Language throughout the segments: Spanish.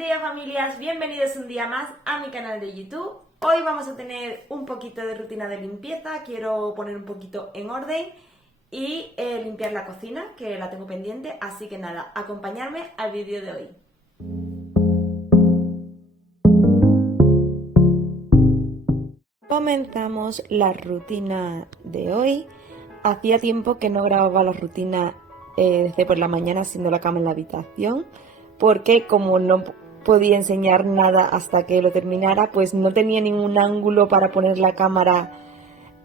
días, familias, bienvenidos un día más a mi canal de YouTube. Hoy vamos a tener un poquito de rutina de limpieza, quiero poner un poquito en orden y limpiar la cocina, que la tengo pendiente, así que nada, acompañarme al vídeo de hoy. Comenzamos la rutina de hoy. Hacía tiempo que no grababa la rutina desde por la mañana haciendo la cama en la habitación, porque como no podía enseñar nada hasta que lo terminara, pues no tenía ningún ángulo para poner la cámara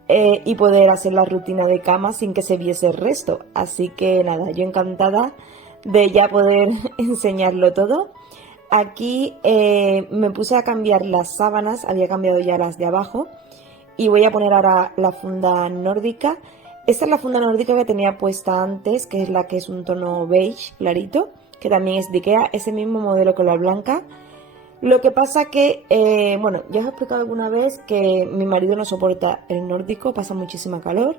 y poder hacer la rutina de cama sin que se viese el resto. Así que nada, yo encantada de ya poder enseñarlo todo. Aquí me puse a cambiar las sábanas, había cambiado ya las de abajo y voy a poner ahora la funda nórdica. Esta es la funda nórdica que tenía puesta antes, que es la que es un tono beige clarito, que también es de Ikea, ese mismo modelo que la blanca. Lo que pasa que, bueno, ya os he explicado alguna vez que mi marido no soporta el nórdico, pasa muchísima calor.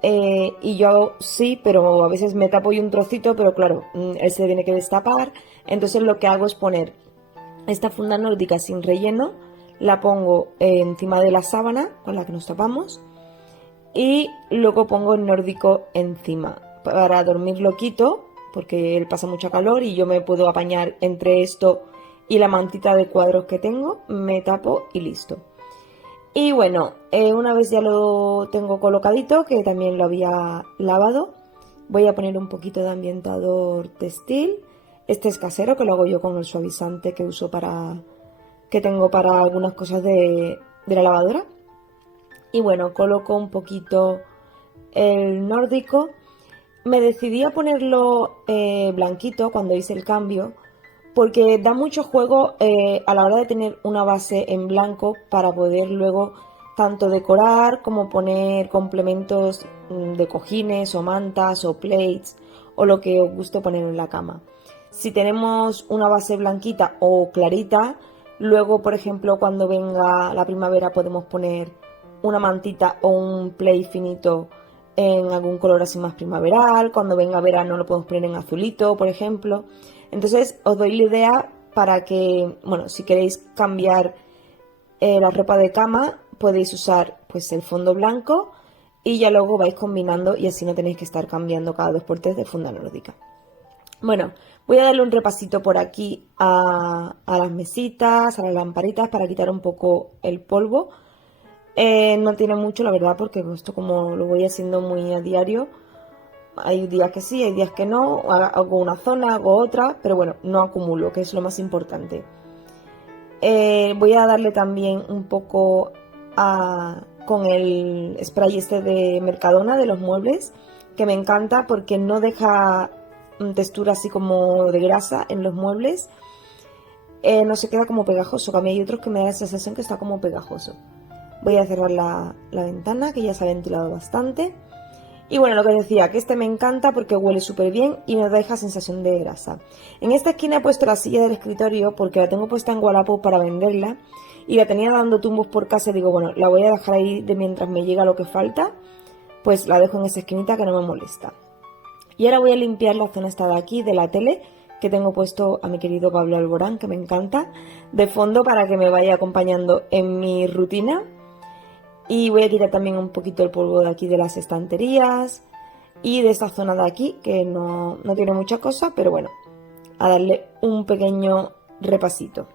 Y yo sí, pero a veces me tapo yo un trocito, pero claro, él se tiene que destapar. Entonces lo que hago es poner esta funda nórdica sin relleno, la pongo encima de la sábana con la que nos tapamos y luego pongo el nórdico encima. Para dormir lo quito porque él pasa mucha calor y yo me puedo apañar entre esto y la mantita de cuadros que tengo, me tapo y listo. Y bueno, una vez ya lo tengo colocadito, que también lo había lavado, voy a poner un poquito de ambientador textil. Este es casero, que lo hago yo con el suavizante que uso que tengo para algunas cosas de la lavadora. Y bueno, coloco un poquito el nórdico. Me decidí a ponerlo blanquito cuando hice el cambio, porque da mucho juego a la hora de tener una base en blanco para poder luego tanto decorar como poner complementos de cojines o mantas o plates o lo que os guste poner en la cama. Si tenemos una base blanquita o clarita, luego por ejemplo cuando venga la primavera podemos poner una mantita o un plate finito en algún color así más primaveral. Cuando venga verano lo podemos poner en azulito, por ejemplo. Entonces os doy la idea para que, bueno, si queréis cambiar la ropa de cama, podéis usar pues el fondo blanco y ya luego vais combinando y así no tenéis que estar cambiando cada 2x3 de funda nórdica. Bueno, voy a darle un repasito por aquí a las mesitas, a las lamparitas para quitar un poco el polvo. No tiene mucho, la verdad, porque esto como lo voy haciendo muy a diario, hay días que sí, hay días que no, hago una zona, hago otra, pero bueno, no acumulo, que es lo más importante. Voy a darle también un poco con el spray este de Mercadona de los muebles, que me encanta porque no deja textura así como de grasa en los muebles. No se queda como pegajoso, que a mí hay otros que me da la sensación que está como pegajoso. Voy a cerrar la ventana, que ya se ha ventilado bastante. Y bueno, lo que decía, que este me encanta porque huele súper bien y no deja sensación de grasa. En esta esquina he puesto la silla del escritorio porque la tengo puesta en Wallapop para venderla. Y la tenía dando tumbos por casa y digo, bueno, la voy a dejar ahí de mientras me llega lo que falta. Pues la dejo en esa esquinita que no me molesta. Y ahora voy a limpiar la zona esta de aquí, de la tele, que tengo puesto a mi querido Pablo Alborán, que me encanta, de fondo para que me vaya acompañando en mi rutina. Y voy a quitar también un poquito el polvo de aquí de las estanterías y de esta zona de aquí, que no tiene mucha cosa, pero bueno, a darle un pequeño repasito.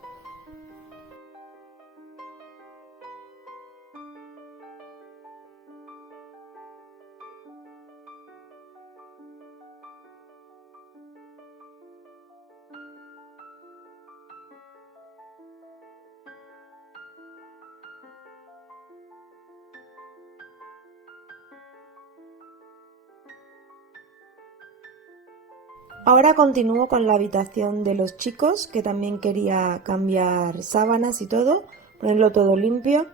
Ahora continúo con la habitación de los chicos, que también quería cambiar sábanas y todo, ponerlo todo limpio.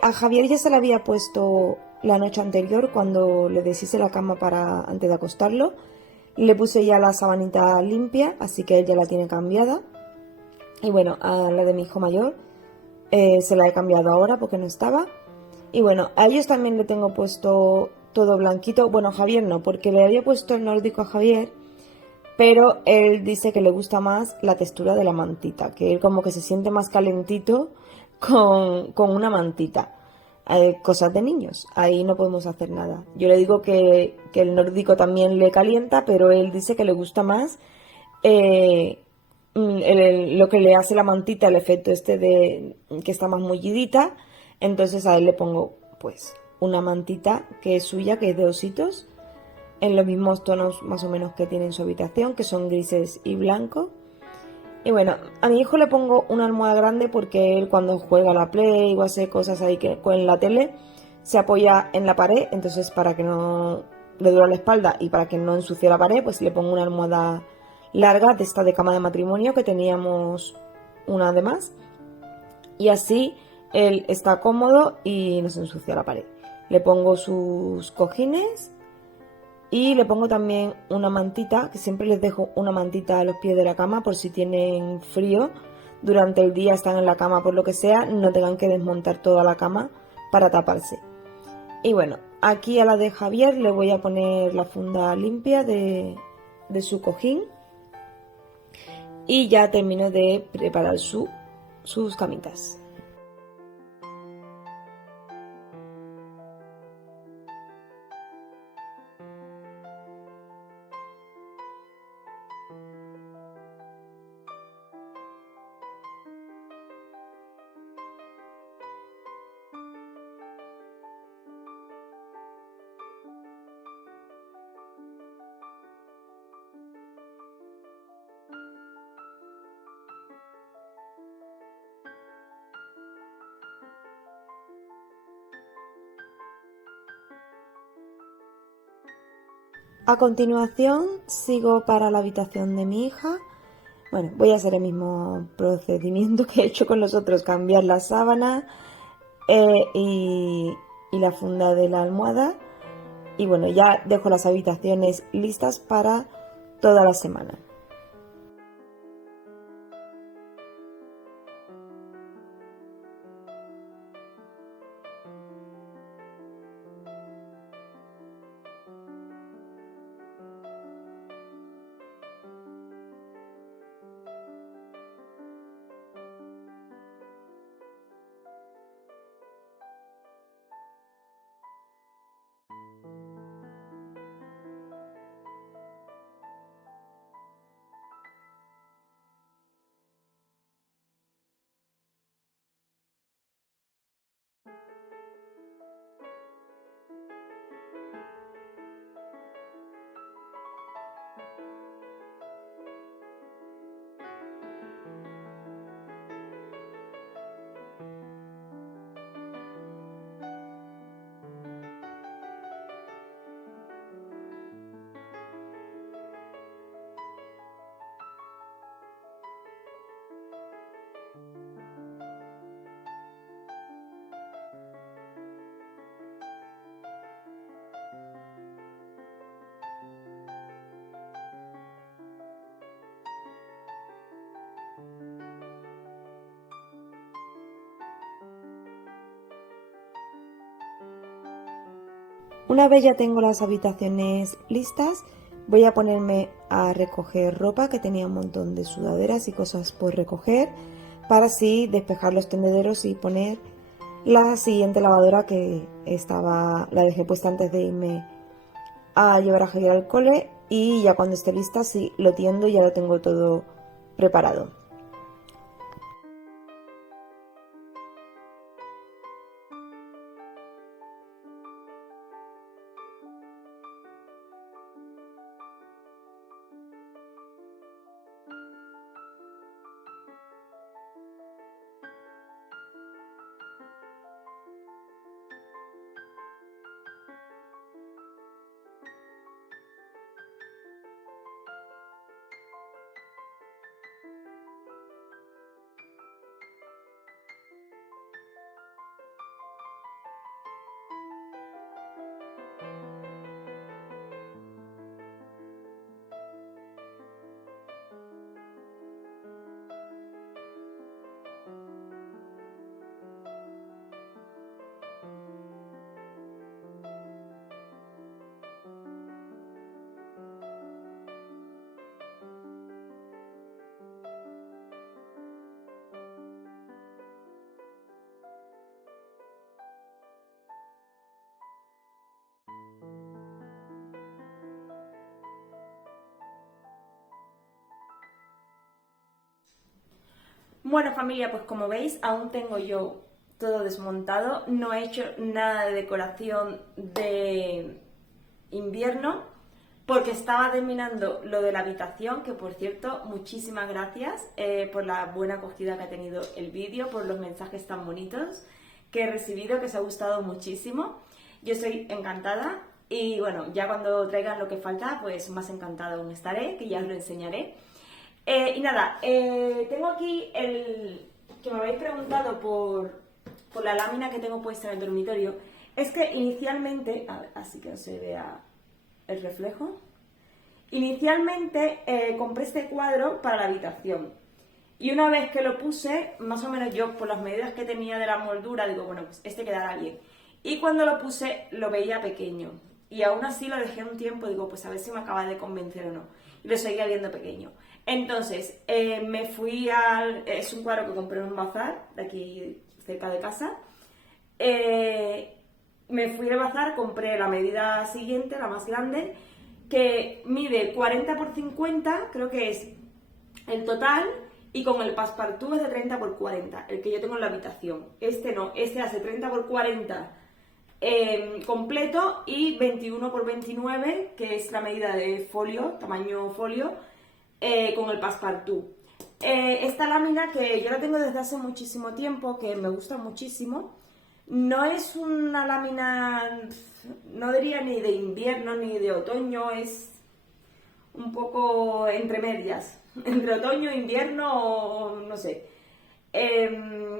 A Javier ya se le había puesto la noche anterior cuando le deshice la cama para antes de acostarlo. Le puse ya la sabanita limpia, así que él ya la tiene cambiada. Y bueno, a la de mi hijo mayor se la he cambiado ahora porque no estaba. Y bueno, a ellos también le tengo puesto todo blanquito. Bueno, a Javier no, porque le había puesto el nórdico a Javier, pero él dice que le gusta más la textura de la mantita, que él como que se siente más calentito con una mantita. Cosas de niños, ahí no podemos hacer nada. Yo le digo que el nórdico también le calienta, pero él dice que le gusta más eh, lo que le hace la mantita, el efecto este de que está más mullidita. Entonces a él le pongo pues una mantita que es suya, que es de ositos, en los mismos tonos más o menos que tiene en su habitación, que son grises y blancos. Y bueno, a mi hijo le pongo una almohada grande porque él cuando juega a la Play o hace cosas ahí que con la tele se apoya en la pared, entonces para que no le duela la espalda y para que no ensucie la pared, pues le pongo una almohada larga de esta de cama de matrimonio que teníamos una de más. Y así él está cómodo y no se ensucia la pared. Le pongo sus cojines y le pongo también una mantita, que siempre les dejo una mantita a los pies de la cama por si tienen frío. Durante el día están en la cama por lo que sea, no tengan que desmontar toda la cama para taparse. Y bueno, aquí a la de Javier le voy a poner la funda limpia de su cojín. Y ya termino de preparar sus camitas. A continuación sigo para la habitación de mi hija. Bueno, voy a hacer el mismo procedimiento que he hecho con los otros, cambiar la sábana y la funda de la almohada. Y bueno, ya dejo las habitaciones listas para toda la semana. Una vez ya tengo las habitaciones listas, voy a ponerme a recoger ropa, que tenía un montón de sudaderas y cosas por recoger, para así despejar los tendederos y poner la siguiente lavadora que la dejé puesta antes de irme a llevar a Javier al cole, y ya cuando esté lista sí lo tiendo y ya lo tengo todo preparado. Bueno, familia, pues como veis, aún tengo yo todo desmontado. No he hecho nada de decoración de invierno porque estaba terminando lo de la habitación, que por cierto, muchísimas gracias por la buena acogida que ha tenido el vídeo, por los mensajes tan bonitos que he recibido, que os ha gustado muchísimo. Yo estoy encantada y bueno, ya cuando traigan lo que falta, pues más encantada aún estaré, que ya os lo enseñaré. Y nada, tengo aquí el que me habéis preguntado por la lámina que tengo puesta en el dormitorio. Es que inicialmente, a ver, así que no se vea el reflejo. Inicialmente compré este cuadro para la habitación. Y una vez que lo puse, más o menos yo, por las medidas que tenía de la moldura, digo, bueno, pues este quedará bien. Y cuando lo puse, lo veía pequeño. Y aún así lo dejé un tiempo, digo, pues a ver si me acaba de convencer o no. Y lo seguía viendo pequeño. Entonces, me fui al... Es un cuadro que compré en un bazar, de aquí cerca de casa. Me fui al bazar, compré la medida siguiente, la más grande, que mide 40 por 50, creo que es el total, y con el passepartout es de 30 por 40, el que yo tengo en la habitación. Este no, este hace 30 por 40 completo y 21 por 29, que es la medida de folio, tamaño folio, con el passepartout. Esta lámina que yo la tengo desde hace muchísimo tiempo, que me gusta muchísimo, no es una lámina, no diría ni de invierno ni de otoño, es un poco entre medias, entre otoño e invierno, no sé.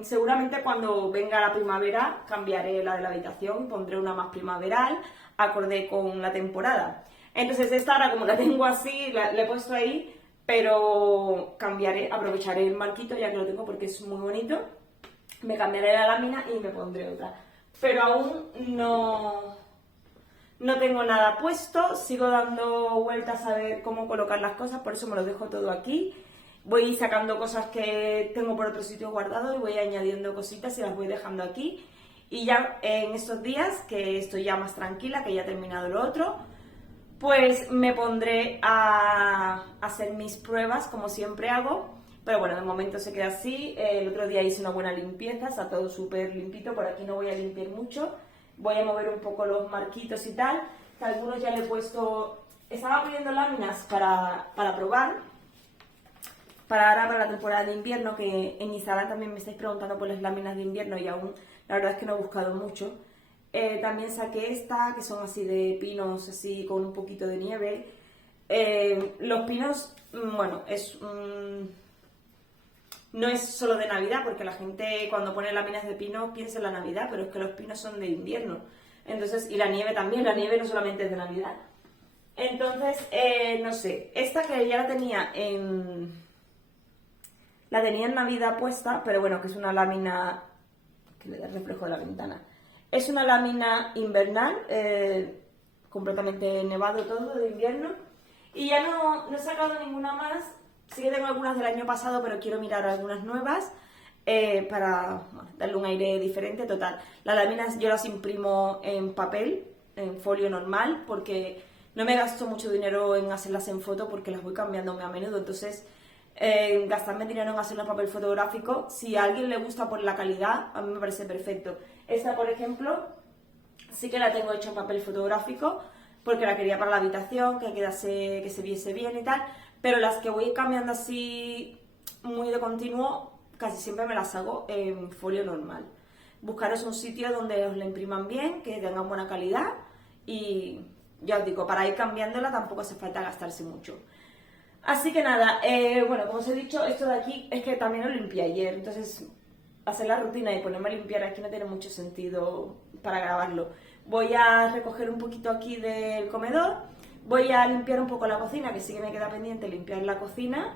Seguramente cuando venga la primavera cambiaré la de la habitación, pondré una más primaveral, acorde con la temporada. Entonces esta ahora como la tengo así, la he puesto ahí, pero cambiaré, aprovecharé el marquito ya que lo tengo porque es muy bonito. Me cambiaré la lámina y me pondré otra. Pero aún no tengo nada puesto, sigo dando vueltas a ver cómo colocar las cosas, por eso me lo dejo todo aquí. Voy sacando cosas que tengo por otro sitio guardado y voy añadiendo cositas y las voy dejando aquí. Y ya en estos días, que estoy ya más tranquila, que ya he terminado lo otro, pues me pondré a hacer mis pruebas como siempre hago. Pero bueno, de momento se queda así. El otro día hice una buena limpieza, está todo súper limpito. Por aquí no voy a limpiar mucho. Voy a mover un poco los marquitos y tal. Que algunos ya le he puesto... Estaba pidiendo láminas para probar. Para ahora, para la temporada de invierno, que en Instagram también me estáis preguntando por las láminas de invierno y aún la verdad es que no he buscado mucho. También saqué esta, que son así de pinos, así con un poquito de nieve. Los pinos, bueno, no es solo de Navidad, porque la gente cuando pone láminas de pino piensa en la Navidad, pero es que los pinos son de invierno. Entonces, y la nieve también, la nieve no solamente es de Navidad. Entonces, no sé, esta que ya la tenía en Navidad puesta, pero bueno, que es una lámina que le da el reflejo de la ventana. Es una lámina invernal, completamente nevado todo de invierno. Y ya no he sacado ninguna más. Sí que tengo algunas del año pasado, pero quiero mirar algunas nuevas para darle un aire diferente. Total, las láminas yo las imprimo en papel, en folio normal, porque no me gasto mucho dinero en hacerlas en foto porque las voy cambiando muy a menudo. Entonces, gastarme dinero en hacerlo en papel fotográfico, si a alguien le gusta por la calidad, a mí me parece perfecto. Esta, por ejemplo, sí que la tengo hecha en papel fotográfico porque la quería para la habitación, que se viese bien y tal. Pero las que voy cambiando así muy de continuo, casi siempre me las hago en folio normal. Buscaros un sitio donde os la impriman bien, que tengan buena calidad y ya os digo, para ir cambiándola tampoco hace falta gastarse mucho. Así que nada, bueno, como os he dicho, esto de aquí es que también lo limpié ayer, entonces hacer la rutina y ponerme a limpiar aquí no tiene mucho sentido para grabarlo. Voy a recoger un poquito aquí del comedor. Voy a limpiar un poco la cocina, que sí que me queda pendiente limpiar la cocina,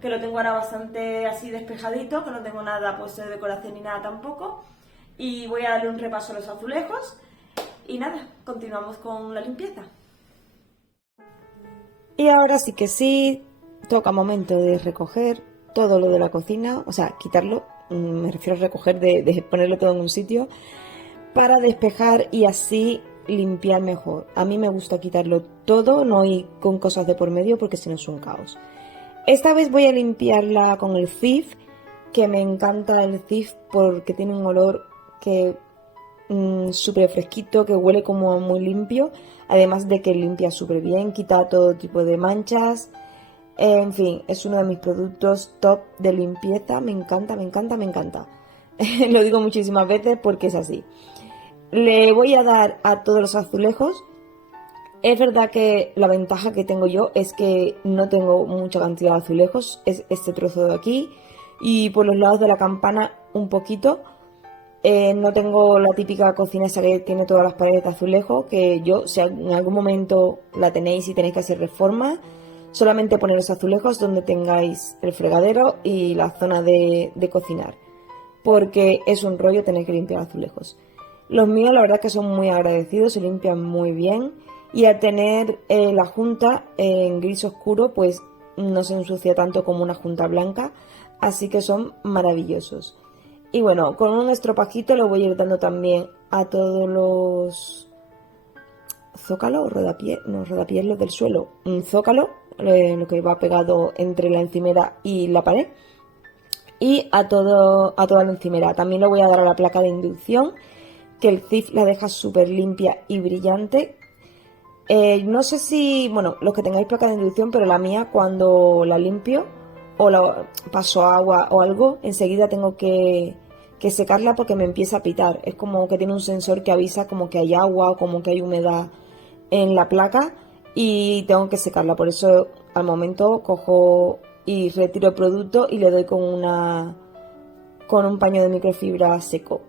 que lo tengo ahora bastante así despejadito, que no tengo nada puesto de decoración ni nada tampoco. Y voy a darle un repaso a los azulejos. Y nada, continuamos con la limpieza. Y ahora sí que sí, toca momento de recoger todo lo de la cocina, o sea, quitarlo, me refiero a recoger, de ponerlo todo en un sitio, para despejar y así limpiar mejor. A mí me gusta quitarlo todo, no ir con cosas de por medio porque si no es un caos. Esta vez voy a limpiarla con el Cif que me encanta el Cif porque tiene un olor que súper fresquito, que huele como muy limpio, además de que limpia súper bien, quita todo tipo de manchas. En fin, es uno de mis productos top de limpieza, me encanta, me encanta, me encanta. Lo digo muchísimas veces porque es así. Le voy a dar a todos los azulejos. Es verdad que la ventaja que tengo yo es que no tengo mucha cantidad de azulejos, es este trozo de aquí y por los lados de la campana un poquito. No tengo la típica cocina esa que tiene todas las paredes de azulejo, que yo, si en algún momento la tenéis y tenéis que hacer reforma, solamente poneros azulejos donde tengáis el fregadero y la zona de cocinar, porque es un rollo tener que limpiar azulejos. Los míos la verdad que son muy agradecidos, se limpian muy bien y al tener la junta en gris oscuro pues no se ensucia tanto como una junta blanca, así que son maravillosos. Y bueno, con un estropajito lo voy a ir dando también a todos los zócalos, rodapiés los del suelo, un zócalo, lo que va pegado entre la encimera y la pared, y a toda la encimera. También le voy a dar a la placa de inducción, que el Cif la deja súper limpia y brillante. No sé si, bueno, los que tengáis placa de inducción, pero la mía cuando la limpio o la paso agua o algo, enseguida tengo que secarla porque me empieza a pitar. Es como que tiene un sensor que avisa como que hay agua o como que hay humedad en la placa y tengo que secarla. Por eso al momento cojo y retiro el producto y le doy con un paño de microfibra seco.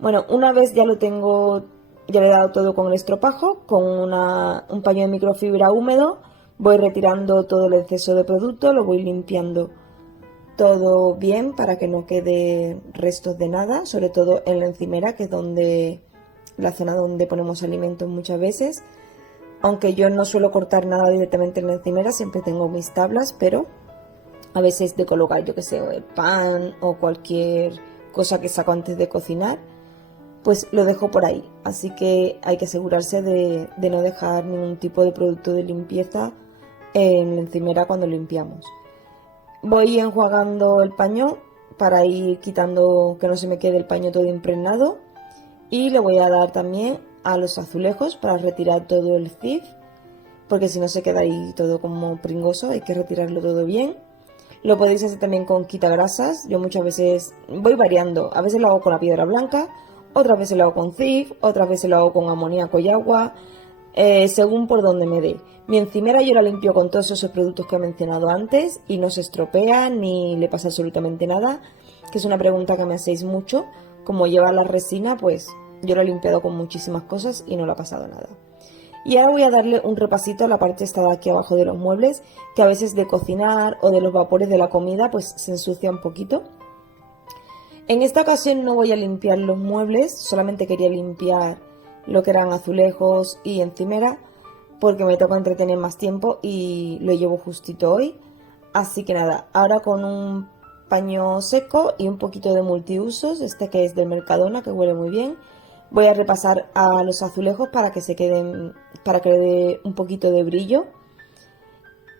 Bueno, una vez ya lo tengo, ya le he dado todo con el estropajo, con un paño de microfibra húmedo, voy retirando todo el exceso de producto, lo voy limpiando todo bien para que no quede restos de nada, sobre todo en la encimera, que es la zona donde ponemos alimentos muchas veces. Aunque yo no suelo cortar nada directamente en la encimera, siempre tengo mis tablas, pero a veces de colocar, yo que sé, el pan o cualquier cosa que saco antes de cocinar, pues lo dejo por ahí. Así que hay que asegurarse de no dejar ningún tipo de producto de limpieza en la encimera cuando limpiamos. Voy enjuagando el paño para ir quitando que no se me quede el paño todo impregnado y le voy a dar también a los azulejos para retirar todo el Cif, porque si no se queda ahí todo como pringoso, hay que retirarlo todo bien. Lo podéis hacer también con quitagrasas. Yo muchas veces voy variando, a veces lo hago con la piedra blanca, otras veces lo hago con Cif, otras veces lo hago con amoníaco y agua, según por donde me dé. Mi encimera yo la limpio con todos esos productos que he mencionado antes y no se estropea ni le pasa absolutamente nada, que es una pregunta que me hacéis mucho. Como lleva la resina, pues yo lo he limpiado con muchísimas cosas y no le ha pasado nada. Y ahora voy a darle un repasito a la parte esta de aquí abajo de los muebles, que a veces de cocinar o de los vapores de la comida pues se ensucia un poquito. En esta ocasión no voy a limpiar los muebles, solamente quería limpiar lo que eran azulejos y encimera, porque me toca entretener más tiempo y lo llevo justito hoy. Así que nada, ahora con un paño seco y un poquito de multiusos, este que es del Mercadona, que huele muy bien, voy a repasar a los azulejos para que se queden, para que le dé un poquito de brillo.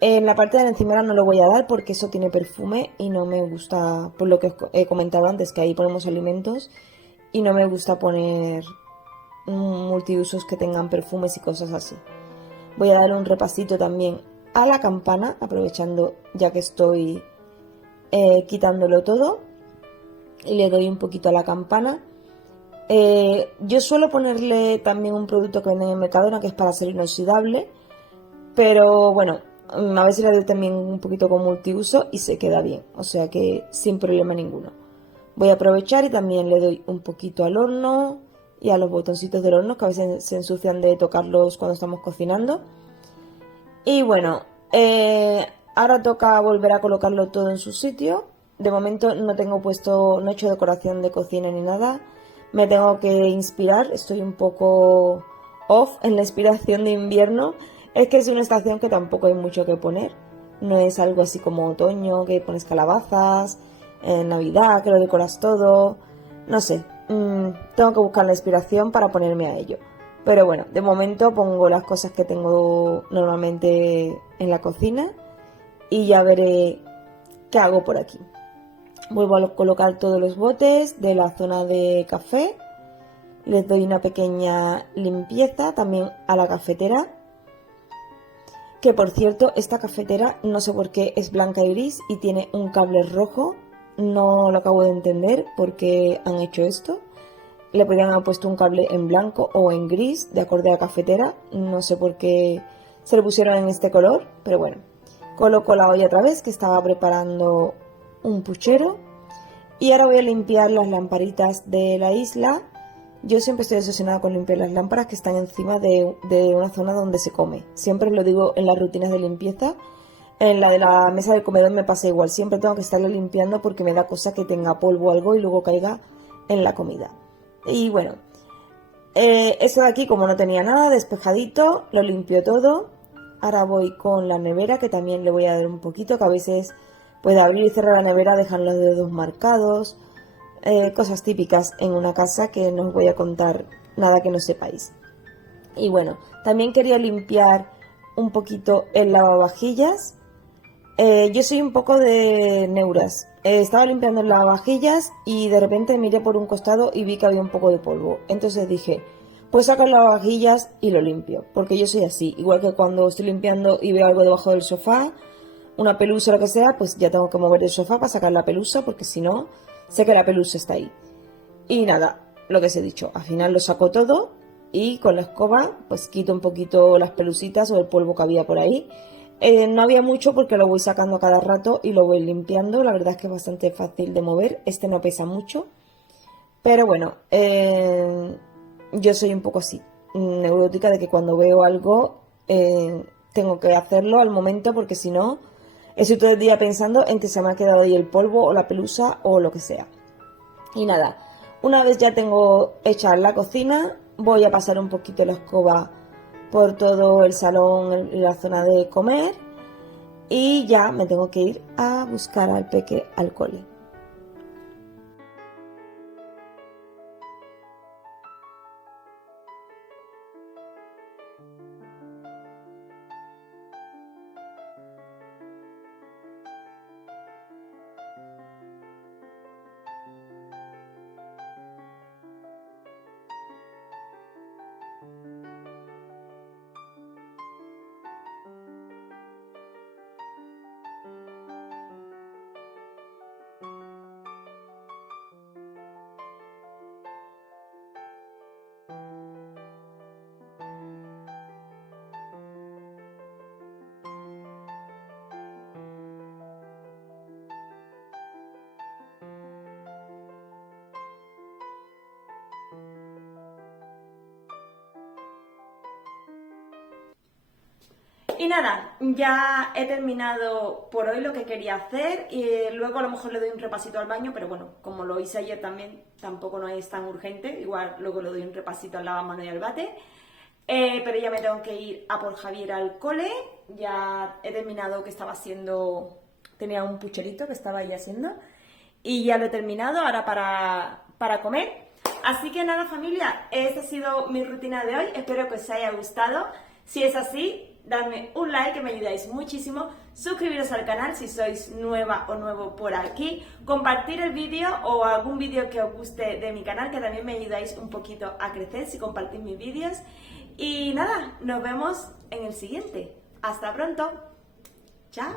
En la parte de la encimera no lo voy a dar porque eso tiene perfume y no me gusta, por lo que he comentado antes, que ahí ponemos alimentos y no me gusta poner multiusos que tengan perfumes y cosas así. Voy a dar un repasito también a la campana, aprovechando ya que estoy quitándolo todo, y le doy un poquito a la campana. Yo suelo ponerle también un producto que venden en Mercadona que es para ser inoxidable, pero bueno, a veces le doy también un poquito con multiuso y se queda bien, o sea que sin problema ninguno. Voy a aprovechar y también le doy un poquito al horno y a los botoncitos del horno, que a veces se ensucian de tocarlos cuando estamos cocinando. Y bueno, ahora toca volver a colocarlo todo en su sitio. De momento no he hecho decoración de cocina ni nada. Me tengo que inspirar, estoy un poco off en la inspiración de invierno. Es que es una estación que tampoco hay mucho que poner. No es algo así como otoño, que pones calabazas, Navidad, que lo decoras todo. No sé, tengo que buscar la inspiración para ponerme a ello. Pero bueno, de momento pongo las cosas que tengo normalmente en la cocina y ya veré qué hago por aquí. Vuelvo a colocar todos los botes de la zona de café. Les doy una pequeña limpieza también a la cafetera. Que por cierto, esta cafetera no sé por qué es blanca y gris y tiene un cable rojo. No lo acabo de entender por qué han hecho esto. Le podrían haber puesto un cable en blanco o en gris de acorde a la cafetera. No sé por qué se lo pusieron en este color, pero bueno. Coloco la olla otra vez, que estaba preparando un puchero. Y ahora voy a limpiar las lamparitas de la isla. Yo siempre estoy obsesionada con limpiar las lámparas que están encima de una zona donde se come. Siempre lo digo en las rutinas de limpieza. En la de la mesa del comedor me pasa igual. Siempre tengo que estarla limpiando porque me da cosa que tenga polvo o algo y luego caiga en la comida. Y bueno, eso de aquí, como no tenía nada, despejadito, lo limpio todo. Ahora voy con la nevera, que también le voy a dar un poquito, que a veces puede abrir y cerrar la nevera, dejan los dedos marcados. Cosas típicas en una casa que no os voy a contar nada que no sepáis. Y bueno, también quería limpiar un poquito el lavavajillas. Yo soy un poco de neuras. Estaba limpiando el lavavajillas y de repente miré por un costado y vi que había un poco de polvo. Entonces dije, pues saco el lavavajillas y lo limpio, porque yo soy así. Igual que cuando estoy limpiando y veo algo debajo del sofá, una pelusa o lo que sea, pues ya tengo que mover el sofá para sacar la pelusa, porque si no, sé que la pelusa está ahí. Y nada, lo que os he dicho, al final lo saco todo y con la escoba pues quito un poquito las pelusitas o el polvo que había por ahí. No había mucho porque lo voy sacando a cada rato y lo voy limpiando. La verdad es que es bastante fácil de mover. Este no pesa mucho. Pero bueno, yo soy un poco así, neurótica, de que cuando veo algo tengo que hacerlo al momento, porque si no, estoy todo el día pensando en que se me ha quedado ahí el polvo o la pelusa o lo que sea. Y nada, una vez ya tengo hecha la cocina, voy a pasar un poquito la escoba por todo el salón, en la zona de comer, y ya me tengo que ir a buscar al peque al cole. Y nada, ya he terminado por hoy lo que quería hacer y luego a lo mejor le doy un repasito al baño, pero bueno, como lo hice ayer también, tampoco no es tan urgente, igual luego le doy un repasito al lavamanos y al bate. Pero ya me tengo que ir a por Javier al cole, ya he terminado que estaba haciendo, tenía un pucherito que estaba ahí haciendo y ya lo he terminado ahora para comer. Así que nada familia, esta ha sido mi rutina de hoy, espero que os haya gustado. Si es así, dadme un like que me ayudáis muchísimo, suscribiros al canal si sois nueva o nuevo por aquí, compartir el vídeo o algún vídeo que os guste de mi canal, que también me ayudáis un poquito a crecer si compartís mis vídeos. Y nada, nos vemos en el siguiente. Hasta pronto. Chao.